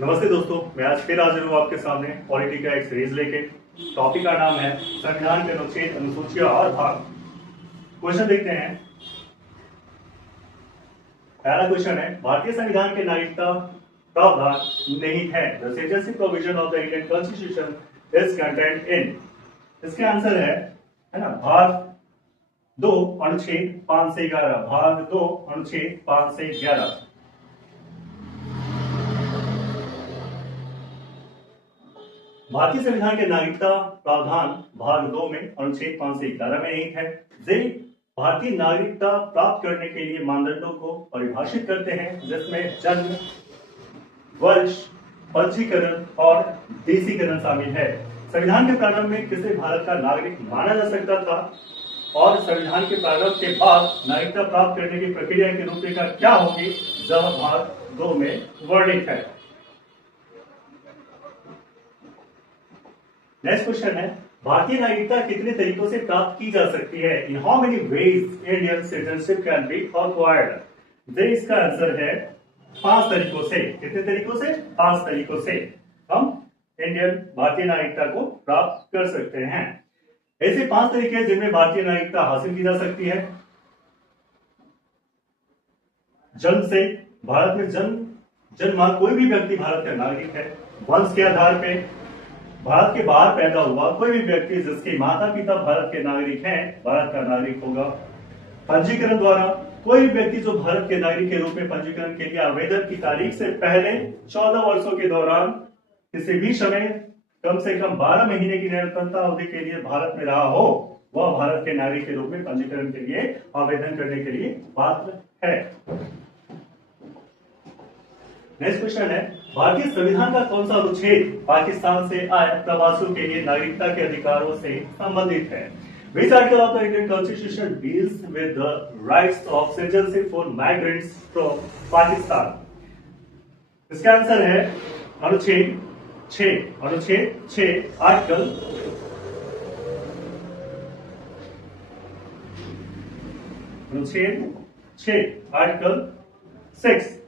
नमस्ते दोस्तों, मैं आज फिर हाजिर हूँ आपके सामने पॉलिटी का एक सीरीज लेके। टॉपिक का नाम है संविधान के अनुच्छेद, अनुसूचियां और भाग। क्वेश्चन देखते हैं। पहला क्वेश्चन है, भारतीय संविधान के नागरिकता प्रावधान निहित है। The citizenship provision of the Indian constitution is content in. इसके आंसर है ना, भाग 2 अनुच्छेद 5 से 11। भाग 2 अनुच्छेद 5 से 11। भारतीय संविधान के नागरिकता प्रावधान भाग 2 में अनुच्छेद 5 से 11 में निहित है। वे भारतीय नागरिकता प्राप्त करने के लिए मानदंडों को परिभाषित करते हैं, जिसमें जन्म, वर्ष, पंजीकरण और देशीकरण शामिल है। संविधान के प्रारंभ में किसे भारत का नागरिक माना जा सकता था और संविधान के प्रारंभ के बाद नागरिकता प्राप्त करने की प्रक्रिया की रूपरेखा क्या होगी, यह भाग 2 में वर्णित है। नेक्स्ट क्वेश्चन है, भारतीय नागरिकता कितने तरीकों से प्राप्त की जा सकती है। In how many ways Indian citizenship can be acquired. इसका आंसर है 5 तरीकों से। कितने तरीकों से? 5 तरीकों से हम इंडियन भारतीय नागरिकता को प्राप्त कर सकते हैं। ऐसे 5 तरीके हैं जिनमें भारतीय नागरिकता हासिल की जा सकती है। जन्म से, भारत में जन्मा कोई भी व्यक्ति भारत का नागरिक है। वंश के आधार पे, भारत के बाहर पैदा हुआ कोई भी व्यक्ति जिसके माता पिता भारत के नागरिक हैं, भारत का नागरिक होगा। पंजीकरण द्वारा, कोई भी व्यक्ति जो भारत के नागरिक के रूप में पंजीकरण के लिए आवेदन की तारीख से पहले 14 वर्षों के दौरान किसी भी समय कम से कम 12 महीने की निरंतरता अवधि के लिए भारत में रहा हो, वह भारत के नागरिक के रूप में पंजीकरण के लिए आवेदन करने के लिए पात्र है। नेक्स्ट क्वेश्चन है, भारतीय संविधान का कौन सा अनुच्छेद पाकिस्तान से आए प्रवासियों के लिए नागरिकता के अधिकारों से संबंधित है। Which article of the Indian Constitution deals with the rights of citizenship for migrants from Pakistan? इसका आंसर है अनुच्छेद 6। अनुच्छेद 6 आर्टिकल 6।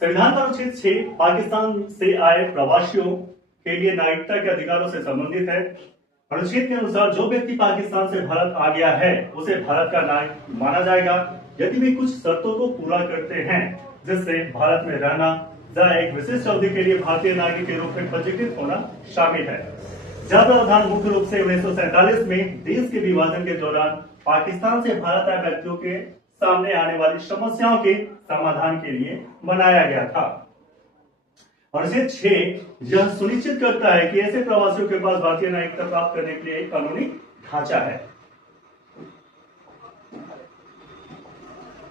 संविधान का अनुच्छेद 6 पाकिस्तान से आए प्रवासियों के लिए नागरिकता के अधिकारों से संबंधित है। अनुच्छेद के अनुसार जो व्यक्ति पाकिस्तान से भारत आ गया है उसे भारत का नागरिक माना जाएगा यदि वे कुछ शर्तों को पूरा करते हैं, जिससे भारत में रहना या एक विशिष्ट अवधि के लिए भारतीय नागरिक के रूप में पंजीकृत होना शामिल है। यह प्रावधान मुख्य रूप से 1947 में देश के विभाजन के दौरान पाकिस्तान से भारत आए व्यक्तियों के सामने आने वाली समस्याओं के समाधान के लिए बनाया गया था। अनुच्छेद 6 यह सुनिश्चित करता है कि ऐसे प्रवासियों के पास भारतीय नागरिकता प्राप्त करने के लिए एक कानूनी ढांचा है।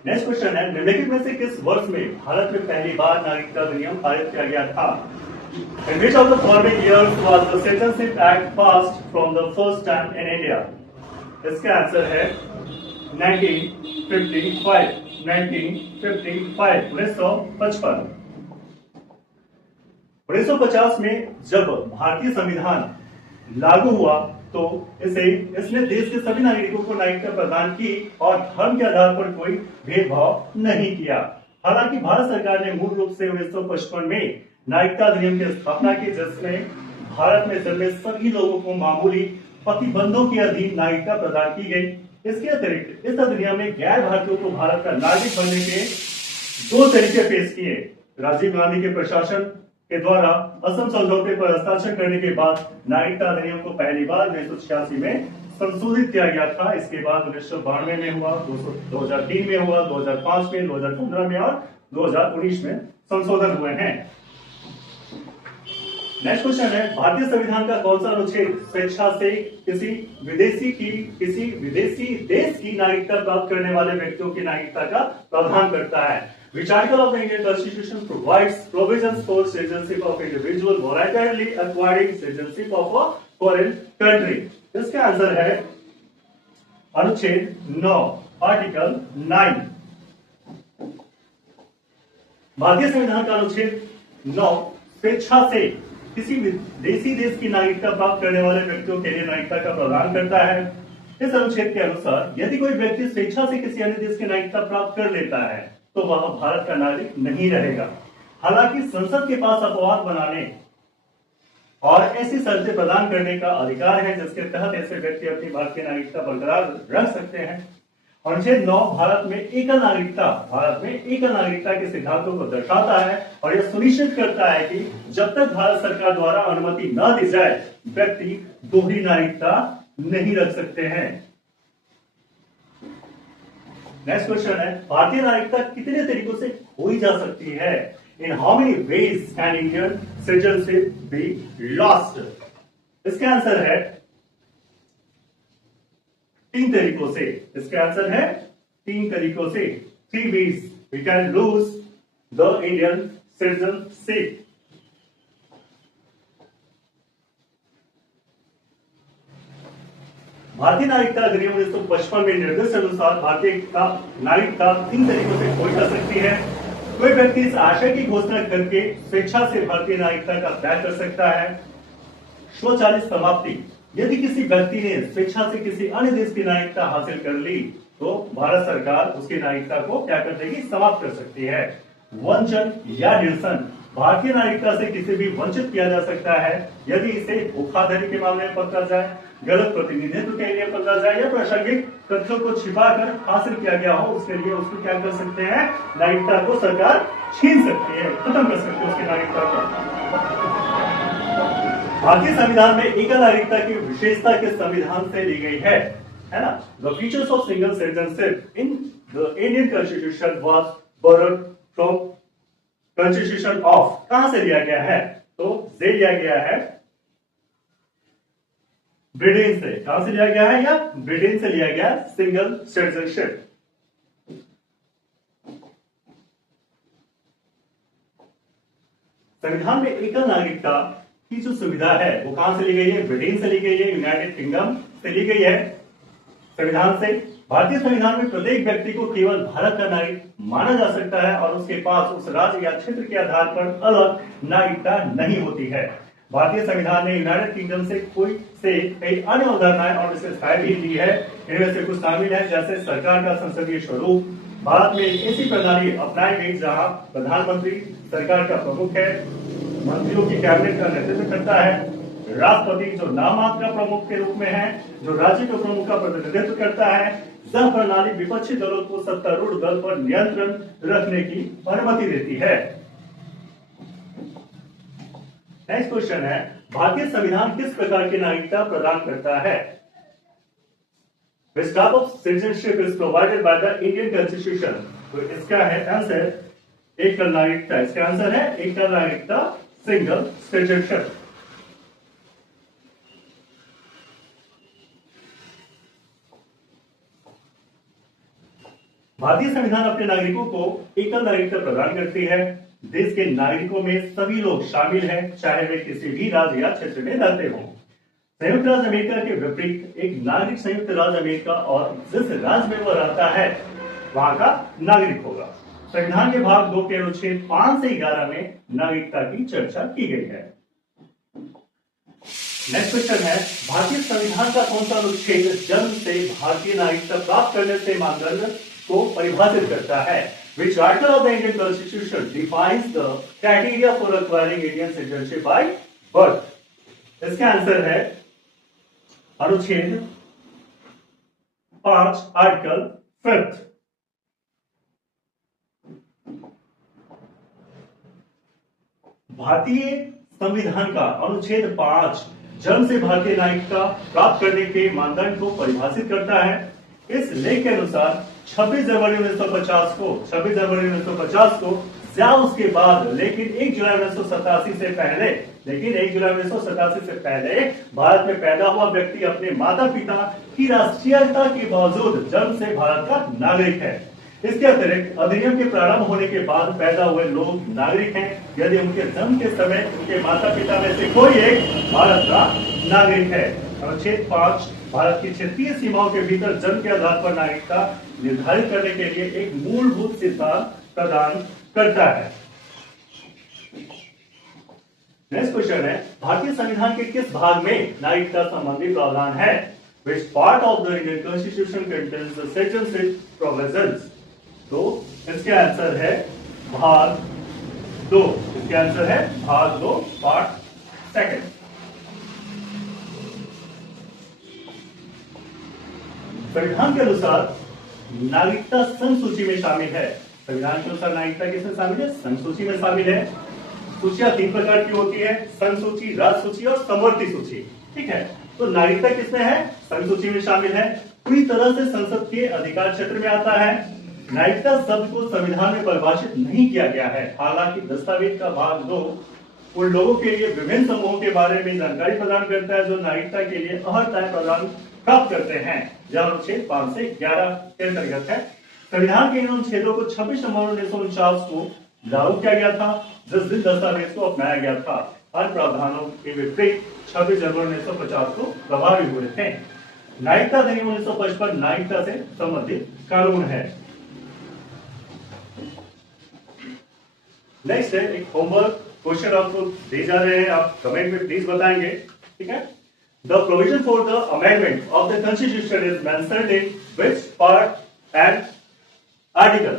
नेक्स्ट क्वेश्चन है, निम्नलिखित में से किस वर्ष में भारत में पहली बार नागरिकता अधिनियम पारित किया गया था। In which of the following years was the Citizenship Act passed from the first time in India? इसका आंसर है 1955। 1955। 1950 में जब भारतीय संविधान लागू हुआ तो इसने देश के सभी नागरिकों को नागरिकता प्रदान की और धर्म के आधार पर कोई भेदभाव नहीं किया। हालांकि भारत सरकार ने मूल रूप से 1955 में नागरिकता अधिनियम की स्थापना की, जिसमें भारत में जन्मे सभी लोगों को मामूली प्रतिबंधों के अधीन नागरिकता प्रदान की गई। इसके अतिरिक्त इस अधिनियम में गैर भारतीयों को भारत का नागरिक बनने के 2 तरीके पेश किए। राजीव गांधी के प्रशासन के द्वारा असम समझौते पर हस्ताक्षर करने के बाद नागरिकता अधिनियम को पहली बार 1986 में संशोधित किया गया था। इसके बाद 1992 में हुआ, 2003 में हुआ, 2005 में, 2015 में और 2019 में संशोधन हुए हैं। नेक्स्ट क्वेश्चन है, भारतीय संविधान का कौन सा अनुच्छेद स्वेच्छा से किसी विदेशी देश की नागरिकता प्राप्त करने वाले व्यक्तियों की नागरिकता का प्रावधान करता है। Which article of the Indian Constitution provides provisions for citizenship of individual voluntarily acquiring citizenship of a foreign country? इसका आंसर है अनुच्छेद 9 आर्टिकल 9। भारतीय संविधान का अनुच्छेद 9 स्वेच्छा से किसी विदेशी देश की नागरिकता प्राप्त करने वाले व्यक्तियों के लिए नागरिकता का प्रावधान करता है। इस अनुच्छेद के अनुसार यदि कोई व्यक्ति स्वेच्छा से किसी अन्य देश की नागरिकता प्राप्त कर लेता है तो वह भारत का नागरिक नहीं रहेगा। हालांकि संसद के पास अपवाद बनाने और ऐसी शर्तें प्रदान करने का अधिकार है जिसके तहत ऐसे व्यक्ति अपनी भारतीय नागरिकता बरकरार रख सकते हैं। अनुच्छेद 9 भारत में एकल नागरिकता के सिद्धांतों को दर्शाता है और यह सुनिश्चित करता है कि जब तक भारत सरकार द्वारा अनुमति न दी जाए व्यक्ति दोहरी नागरिकता नहीं रख सकते हैं। नेक्स्ट क्वेश्चन है, भारतीय नागरिकता कितने तरीकों से खोई जा सकती है? In how many ways can Indian citizenship be lost? इसका आंसर है 3 तरीकों से। इसका आंसर है 3 तरीकों से। 3 ways we can lose the Indian citizenship. भारतीय नागरिकता अधिनियम 1955 में निर्देश अनुसार भारतीय का नागरिकता 3 तरीकों से खोई जा सकती है। कोई व्यक्ति इस आशय की घोषणा करके स्वेच्छा से भारतीय नागरिकता का त्याग कर सकता है। स्वचालित समाप्ति, यदि किसी व्यक्ति ने स्वेच्छा से किसी अन्य देश की नागरिकता हासिल कर ली तो भारत सरकार उसकी नागरिकता को क्या कर देगी? समाप्त कर सकती है। वंचन या निरसन, भारतीय नागरिकता से किसी भी वंचित किया जा सकता है यदि इसे धोखाधड़ी के मामले में पकड़ा जाए, गलत प्रतिनिधित्व के लिए पकड़ा जाए या प्रासंगिक तथ्यों को छिपाकर हासिल किया गया हो, उसके लिए उसको क्या कर सकते हैं? नागरिकता को सरकार छीन सकती है, खत्म कर सकती है उसकी नागरिकता को। भारतीय संविधान में एकल नागरिकता की विशेषता के संविधान से ली गई है ना? The features of single citizenship in the Indian constitution was borrowed from constitution of, कहां से लिया गया है? तो से लिया गया है ब्रिटेन से। कहां से लिया गया है? या ब्रिटेन से लिया गया सिंगल सिटीजनशिप। संविधान में एकल नागरिकता की जो सुविधा है वो कहां से ली गई है? ब्रिटेन से ली गई है, यूनाइटेड किंगडम से ली गई है। संविधान से भारतीय संविधान में प्रत्येक व्यक्ति को केवल भारत का नागरिक माना जा सकता है और उसके पास उस राज्य या क्षेत्र के आधार पर अलग नागरिकता नहीं होती है। भारतीय संविधान ने यूनाइटेड किंगडम से कई अन्य अवधारणाएं और विशेषताएं भी ली है। इनमें से कुछ शामिल है जैसे सरकार का संसदीय स्वरूप। भारत में एक ऐसी प्रणाली अपनाई गई जहां प्रधानमंत्री सरकार का प्रमुख है, मंत्रियों की कैबिनेट का नेतृत्व करता है, राष्ट्रपति जो नाम मात्र का प्रमुख के रूप में है, जो राज्य के प्रमुख का प्रतिनिधित्व करता है। यह प्रणाली विपक्षी दलों को सत्तारूढ़ दल पर नियंत्रण रखने की अनुमति देती है। नेक्स्ट क्वेश्चन है, भारतीय संविधान किस प्रकार की नागरिकता प्रदान करता है? Which type of citizenship is provided by the Indian Constitution? तो इसका है आंसर एकल नागरिकता। इसका आंसर है एकल नागरिकता, सिंगल सिटीजनशिप। भारतीय संविधान अपने नागरिकों को एकल नागरिकता प्रदान करती है। देश के नागरिकों में सभी लोग शामिल हैं, चाहे वे किसी भी राज्य या क्षेत्र में रहते हों। संयुक्त राज्य अमेरिका के विपरीत एक नागरिक संयुक्त राज्य अमेरिका और जिस राज्य में वह रहता है वहां का नागरिक होगा। संविधान के भाग 2 के अनुच्छेद 5 से 11 में नागरिकता की चर्चा की गई है। नेक्स्ट क्वेश्चन है, भारतीय संविधान का कौन सा अनुच्छेद जन्म से भारतीय नागरिकता प्राप्त करने से मानदंड को परिभाषित करता है? Which article of the Indian Constitution defines the criteria for acquiring Indian citizenship by birth? इसका आंसर है अनुच्छेद 5 आर्टिकल 5। भारतीय संविधान का अनुच्छेद 5 जन्म से भारतीय नागरिकता प्राप्त करने के मानदंड को परिभाषित करता है। इस लेख के अनुसार 26 जनवरी 1950 को या उसके बाद लेकिन 1 जुलाई 1987 से पहले भारत में पैदा हुआ व्यक्ति अपने माता पिता की राष्ट्रीयता के बावजूद जन्म से भारत का नागरिक है। इसके अतिरिक्त अधिनियम के प्रारंभ होने के बाद पैदा हुए लोग नागरिक हैं यदि उनके जन्म के समय उनके माता पिता में से कोई एक भारत का नागरिक है। अनुच्छेद 5 भारत की क्षेत्रीय सीमाओं के भीतर जन्म के आधार पर नागरिकता निर्धारित करने के लिए एक मूलभूत सिद्धांत प्रदान करता है। नेक्स्ट क्वेश्चन है, भारतीय संविधान के किस भाग में नागरिकता संबंधी प्रावधान है? Which part of the Indian Constitution contains the citizenship provisions? तो इसके आंसर है भाग 2। इसके आंसर है भाग 2 पार्ट सेकंड। संविधान के अनुसार नागरिकता संघ सूची में शामिल है। संविधान के अनुसार नागरिकता किसमें शामिल है? संघ सूची में शामिल है। सूचियां 3 प्रकार की होती है, संघ सूची, राज्य सूची और समवर्ती सूची। ठीक है, तो नागरिकता किसमें है? संघ सूची में शामिल है। पूरी तरह से संसद के अधिकार क्षेत्र में आता है। नागरिकता शब्द को संविधान में परिभाषित नहीं किया गया है। हालांकि दस्तावेज का भाग 2 उन लोगों के लिए विभिन्न समूहों के बारे में जानकारी प्रदान करता है जो नागरिकता के लिए अर्हता प्रदान प्राप्त करते हैं। यह अनुच्छेद 5 से 11 के अंतर्गत है। संविधान के इन अनुच्छेदों को 26 नवंबर 1949 को लागू किया गया था, जिस दिन दस्तावेज को अपनाया गया था। अन्य प्रावधानों के विपरीत 26 जनवरी 1950 को प्रभावी हुए थे। नागरिकता अधिनियम 1955 नागरिकता से संबंधित कानून है। नेक्स्ट है एक होमवर्क क्वेश्चन आपको दे जा रहे हैं, आप कमेंट में प्लीज बताएंगे। ठीक है, the provision for the amendment of the constitution is mentioned in which part and article?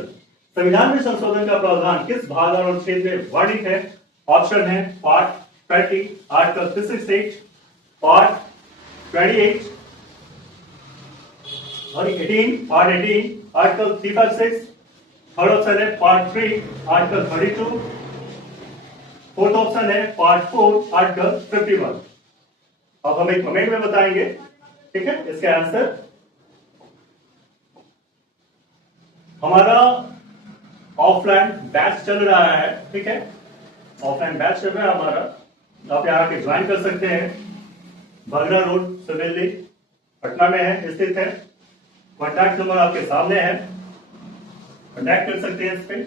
संविधान में संशोधन का प्रावधान किस भाग और अनुच्छेद में वर्णित है? ऑप्शन है पार्ट 20 आर्टिकल 368, पार्ट 28 और 18 पार्ट 18 आर्टिकल 356, थर्ड ऑप्शन है पार्ट 3 आर्टिकल 32, फोर्थ ऑप्शन है पार्ट 4 आर्टिकल 51। अब हमें कमेंट में बताएंगे। ठीक है, इसका आंसर हमारा ऑफलाइन बैच चल रहा है। ठीक है, ऑफलाइन बैच चल रहा है हमारा, आप यहाँ आके ज्वाइन कर सकते हैं। बगरा रोड सवेली पटना में है, स्थित है। कॉन्टैक्ट नंबर आपके सामने है, कॉन्टैक्ट कर सकते हैं इस पे।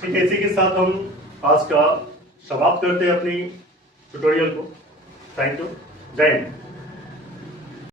ठीक है, इसी के साथ हम आज का समाप्त करते हैं अपनी ट्यूटोरियल को। थैंक यू, जय हिंद।